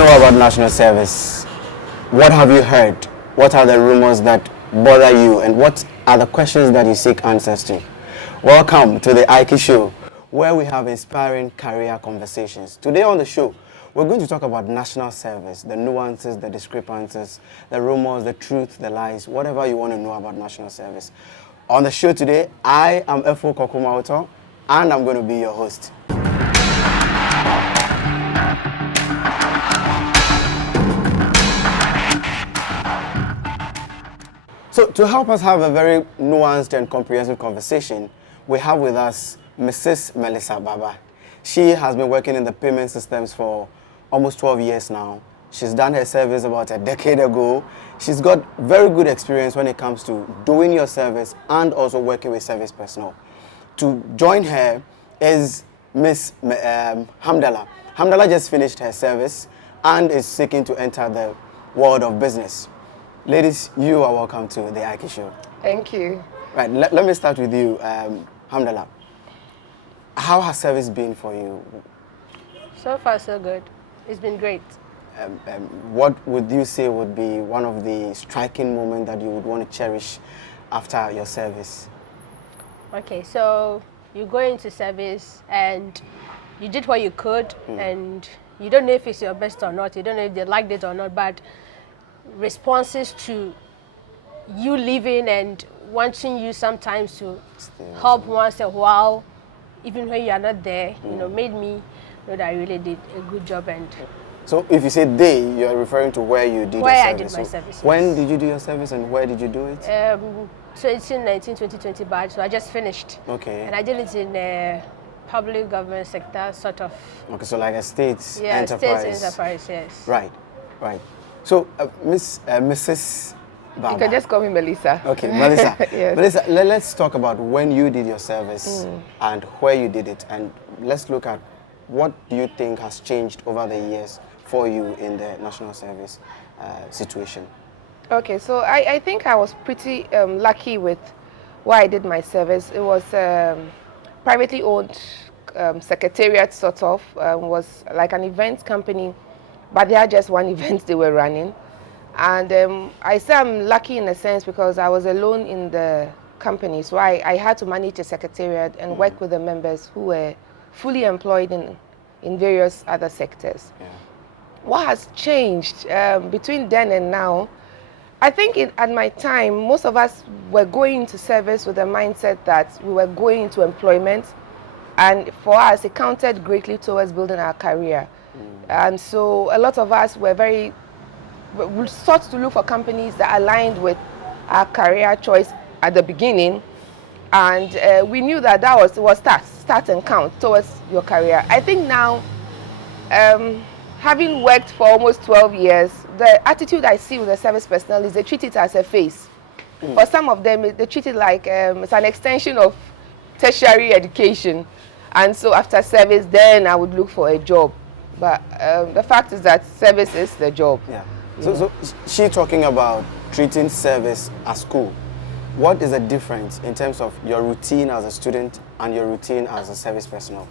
know about national service? What have you heard? What are the rumors that bother you? And what are the questions that you seek answers to? Welcome to the Aiki show, where we have inspiring career conversations. Today on the show, we're going to talk about national service, the nuances, the discrepancies, the rumors, the truth, the lies, whatever you want to know about national service. On the show today, I am Efo Kokumauto, and I'm going to be your host. So to help us have a very nuanced and comprehensive conversation, we have with us Mrs. Melissa Baba. She has been working in the payment systems for almost 12 years now. She's done her service about a decade ago. She's got very good experience when it comes to doing your service and also working with service personnel. To join her is Miss Hamdallah. Hamdallah just finished her service and is seeking to enter the world of business. Ladies, you are welcome to the Aiki show. Thank you. Right, let me start with you, Hamdallah. How has service been for you? So far, so good. It's been great. What would you say would be one of the striking moments that you would want to cherish after your service? Okay, so you go into service and you did what you could, and you don't know if it's your best or not. You don't know if they liked it or not, but responses to you leaving and wanting you sometimes to help once in a while, even when you are not there, you know, made me know that I really did a good job. And so if you say they, you are referring to where you did your service. Where I did my service. When did you do your service and where did you do it? 2019, 2020 batch, so I just finished. Okay. And I did it in the public government sector, sort of. Okay, so like a state enterprise. Yeah, state enterprise, yes. Right, right. So, Mrs. Baba. You can just call me Melissa. Okay, Melissa. Yes. Melissa, let's talk about when you did your service and where you did it, and let's look at what do you think has changed over the years for you in the national service situation. Okay, so I think I was pretty lucky with where I did my service. It was privately owned secretariat, sort of, was like an event company, but they had just one event they were running. And I say I'm lucky in a sense because I was alone in the company, so I had to manage a secretariat and work with the members who were fully employed in various other sectors. Yeah. What has changed between then and now? I think at my time, most of us were going into service with the mindset that we were going into employment, and for us it counted greatly towards building our career. And so a lot of us we sought to look for companies that aligned with our career choice at the beginning, and we knew that was start and count towards your career. I think now, having worked for almost 12 years, the attitude I see with the service personnel is they treat it as a phase. For some of them, they treat it like it's an extension of tertiary education, and so after service, then I would look for a job. But the fact is that service is the job. Yeah. So she talking about treating service as school. What is the difference in terms of your routine as a student and your routine as a service personnel?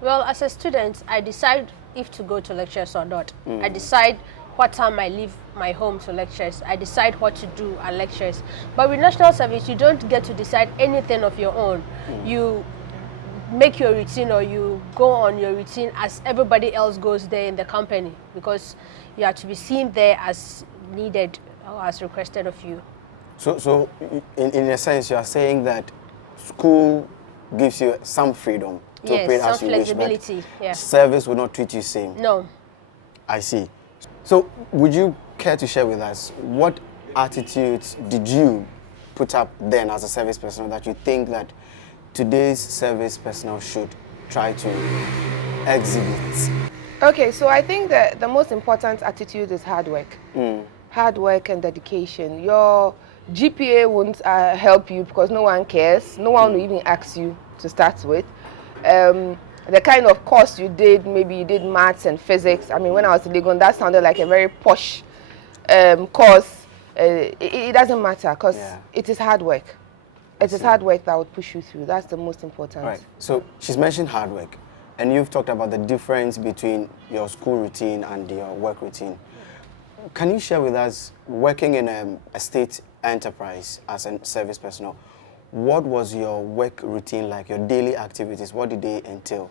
Well, as a student, I decide if to go to lectures or not. I decide what time I leave my home to lectures. I decide what to do at lectures. But with national service, you don't get to decide anything of your own. You make your routine, or you go on your routine as everybody else goes there in the company, because you have to be seen there as needed or as requested of you. So in a sense, you are saying that school gives you some freedom to operate as you wish, but service will not treat you same. No. I see. So would you care to share with us what attitudes did you put up then as a service personnel that you think that today's service personnel should try to exhibit? Okay, so I think that the most important attitude is hard work. Hard work and dedication. Your GPA won't help you because no one cares. No one will even ask you to start with. The kind of course you did, maybe you did maths and physics. I mean, when I was in Legon, that sounded like a very posh course. It doesn't matter because it is hard work. It is hard work that would push you through. That's the most important. Right. So she's mentioned hard work. and you've talked about the difference between your school routine and your work routine. Can you share with us, working in a state enterprise as a service personnel, what was your work routine like, your daily activities? What did they entail?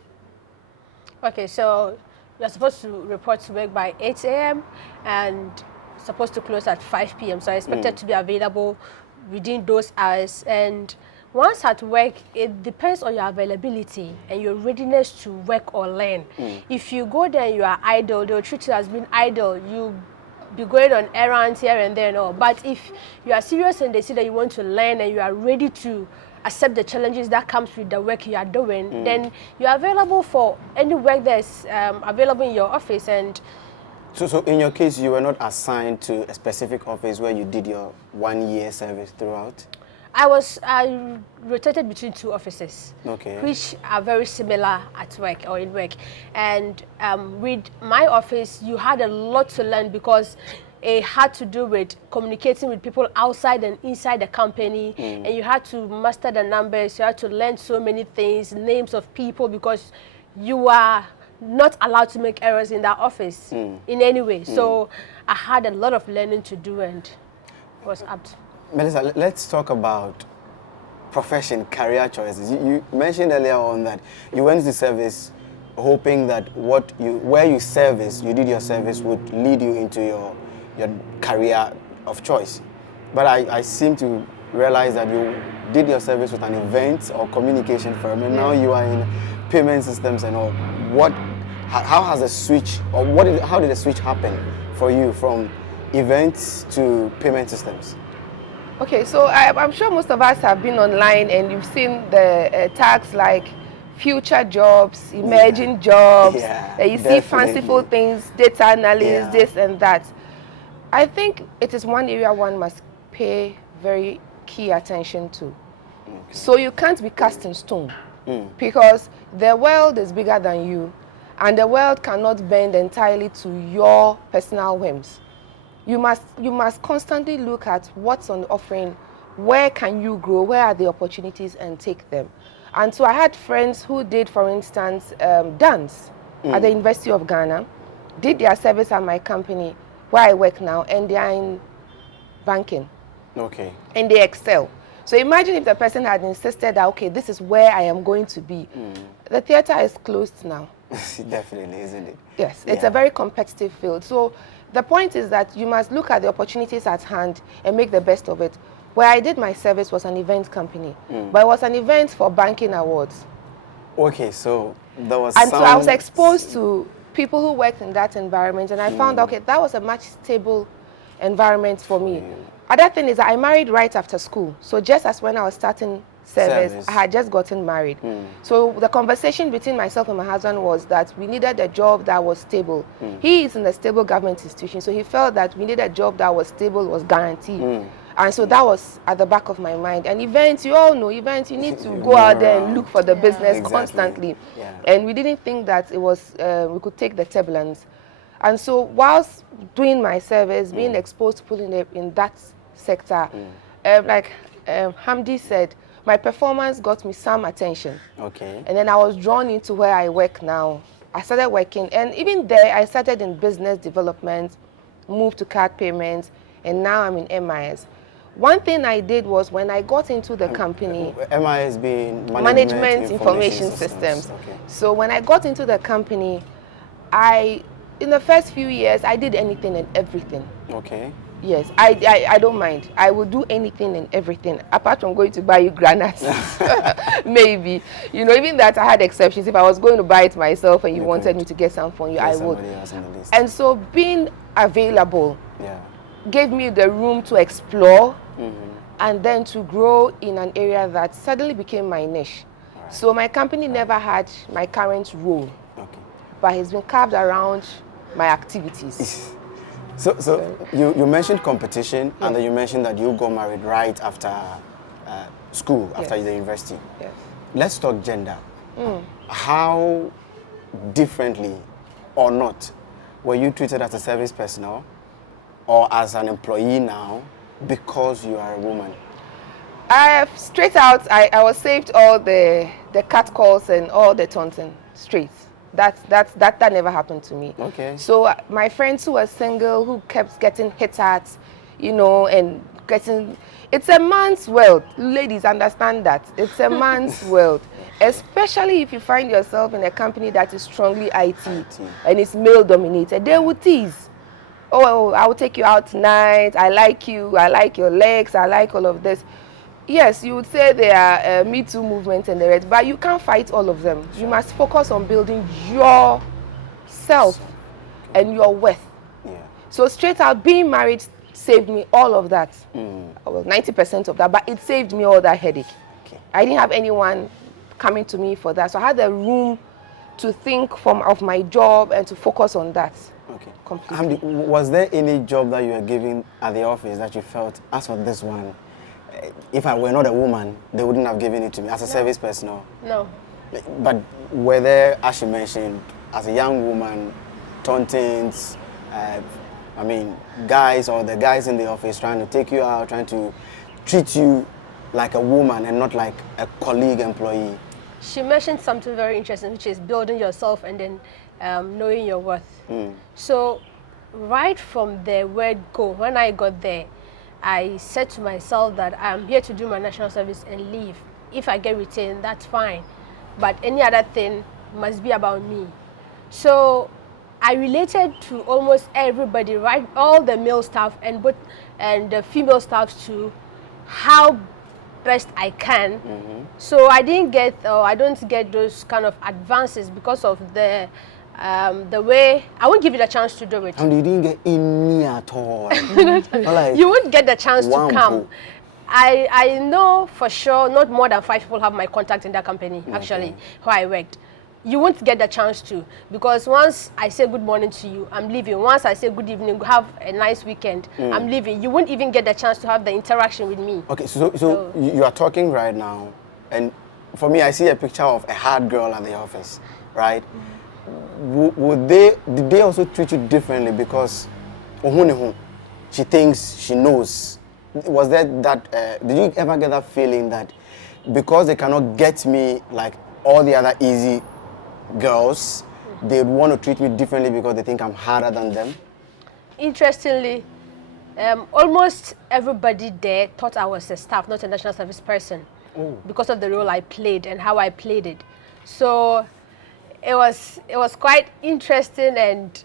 Okay, so you're supposed to report to work by 8 a.m. and supposed to close at 5 p.m. So I expected to be available within those hours. And once at work, it depends on your availability and your readiness to work or learn. If you go there and you are idle, they'll treat you as being idle. You be going on errands here and there and all. But if you are serious and they see that you want to learn and you are ready to accept the challenges that comes with the work you are doing, then you are available for any work that's available in your office. And so in your case, you were not assigned to a specific office where you did your 1 year service throughout? I rotated between 2 offices, Okay. which are very similar at work or in work. And with my office, you had a lot to learn because it had to do with communicating with people outside and inside the company, and you had to master the numbers, you had to learn so many things, names of people, because you are not allowed to make errors in that office in any way. So I had a lot of learning to do and was apt. Melissa, let's talk about profession, career choices. You mentioned earlier on that you went to service hoping that where you service, you did your service would lead you into your career of choice. But I seem to realize that you did your service with an event or communication firm, and now you are in payment systems and all. How has the switch, or how did the switch happen for you from events to payment systems? Okay, so I'm sure most of us have been online and you've seen the tags like future jobs, emerging jobs. You see fanciful things, data analysis, this and that. I think it is one area one must pay very key attention to. So you can't be cast in stone because the world is bigger than you and the world cannot bend entirely to your personal whims. You must constantly look at what's on offering, where can you grow, where are the opportunities, and take them. And so I had friends who did, for instance, dance at the University of Ghana, did their service at my company where I work now, and they are in banking. Okay. And they excel. So imagine if the person had insisted that, okay, this is where I am going to be. The theater is closed now. Definitely, isn't it? Yes, it's a very competitive field. So the point is that you must look at the opportunities at hand and make the best of it. Where I did my service was an event company, but it was an event for banking awards. Okay, so there was so I was exposed to people who worked in that environment, and I found out, okay, that was a much stable environment for me. Other thing is that I married right after school. So just as when I was starting service, I had just gotten married. So the conversation between myself and my husband was that we needed a job that was stable. He is in a stable government institution, so he felt that we needed a job that was stable, was guaranteed. And so that was at the back of my mind. And events, you all know, events, you need to go out there and look for the business constantly. And we didn't think that it was, we could take the turbulence. And so whilst doing my service, being exposed to people in that sector, like Hamdi said, my performance got me some attention. Okay. And then I was drawn into where I work now. I started working, and even there, I started in business development, moved to card payments, and now I'm in MIS. One thing I did was when I got into the company, MIS being Management Information Systems. Okay. So when I got into the company, in the first few years, I did anything and everything. Okay. Yes, I don't mind. I will do anything and everything, apart from going to buy you granates. Maybe. You know, even that I had exceptions. If I was going to buy it myself and you wanted me to get some from you, I would. And so being available gave me the room to explore and then to grow in an area that suddenly became my niche. Right. So my company never had my current role, but it's been carved around my activities. So you mentioned competition, and then you mentioned that you got married right after school, after the university. Yes. Let's talk gender. How differently or not were you treated as a service personnel or as an employee now because you are a woman? Straight out, I was saved all the catcalls and all the taunting. straight. That never happened to me. Okay. So my friends who were single, who kept getting hit at, you know, and getting, it's a man's world. Ladies, understand that. It's a man's world. Especially if you find yourself in a company that is strongly IT and it's male dominated. They will tease. Oh, I will take you out tonight. I like you. I like your legs. I like all of this. Yes, you would say they are Me Too movement and the rest, but you can't fight all of them. You must focus on building yourself and your worth. Yeah. So straight out, being married saved me all of that. Well, 90% of that, but it saved me all that headache. Okay. I didn't have anyone coming to me for that, so I had the room to think of my job and to focus on that. Okay. Completely. Hamdi, was there any job that you were given at the office that you felt, as for this one, if I were not a woman, they wouldn't have given it to me as a service personnel? No. But were there, as you mentioned, as a young woman, tauntings, I mean, guys or the guys in the office trying to take you out, trying to treat you like a woman and not like a colleague employee? She mentioned something very interesting, which is building yourself and then knowing your worth. So right from the word go, when I got there, I said to myself that I'm here to do my national service and leave. If I get retained, that's fine. But any other thing must be about me. So I related to almost everybody, right? All the male staff and the female staff too, how best I can. So I don't get those kind of advances because of the way I won't give you the chance to do it. And you didn't get any at all. Like, you won't get the chance to come. Wampo. I know for sure not more than 5 people have my contact in that company, actually, where I worked. You won't get the chance to, because once I say good morning to you, I'm leaving. Once I say good evening, have a nice weekend, I'm leaving. You won't even get the chance to have the interaction with me. Okay, so you are talking right now, and for me, I see a picture of a hard girl at the office, right? Did they also treat you differently because she thinks she knows? Was there that, did you ever get that feeling that because they cannot get me like all the other easy girls, they want to treat me differently because they think I'm harder than them? Interestingly, almost everybody there thought I was a staff, not a national service person, because of the role I played and how I played it. So it was quite interesting, and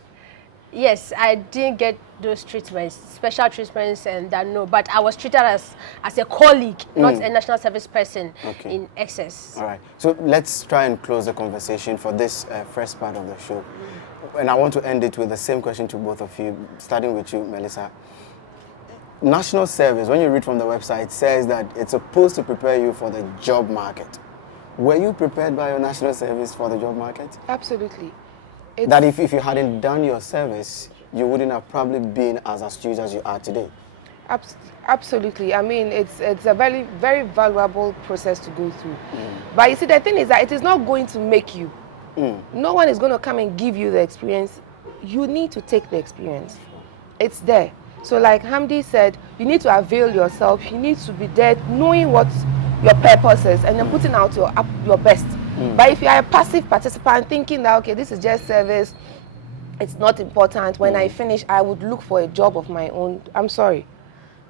yes, I didn't get those treatments, special treatments, and that no, but I was treated as a colleague, not a national service person in excess. All right, so let's try and close the conversation for this first part of the show. And I want to end it with the same question to both of you, starting with you, Melissa. National service, when you read from the website, says that it's supposed to prepare you for the job market. Were you prepared by your national service for the job market? Absolutely. That if you hadn't done your service, you wouldn't have probably been as astute as you are today? Absolutely. I mean, it's a very, very valuable process to go through. But you see, the thing is that it is not going to make you. No one is going to come and give you the experience. You need to take the experience. It's there. So like Hamdi said, you need to avail yourself. You need to be there knowing what your purpose is and then putting out your best. But if you are a passive participant thinking that, okay, this is just service, it's not important, when I finish, I would look for a job of my own, I'm sorry.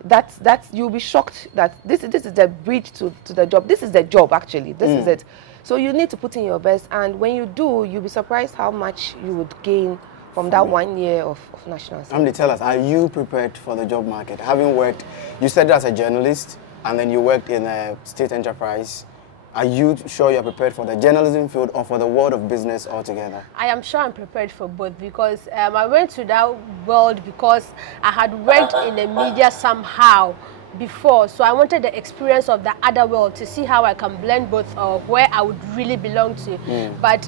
That's you'll be shocked that this is the bridge to the job. This is the job, actually. This is it. So you need to put in your best, and when you do, you'll be surprised how much you would gain from that 1 year of national service. Hamdi, tell us, are you prepared for the job market? Having worked, you started as a journalist, and then you worked in a state enterprise. Are you sure you're prepared for the journalism field or for the world of business altogether? I am sure I'm prepared for both, because I went to that world because I had worked in the media somehow before. So I wanted the experience of the other world to see how I can blend both, or where I would really belong to. But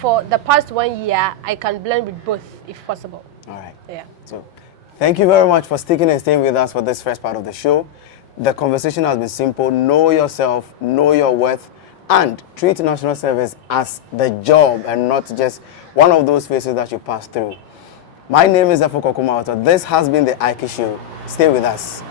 for the past 1 year, I can blend with both if possible. All right. Yeah. So thank you very much for sticking and staying with us for this first part of the show. The conversation has been simple. Know yourself, know your worth, and treat national service as the job and not just one of those phases that you pass through. My name is Afoko Kumauto. This has been the Aiki Show. Stay with us.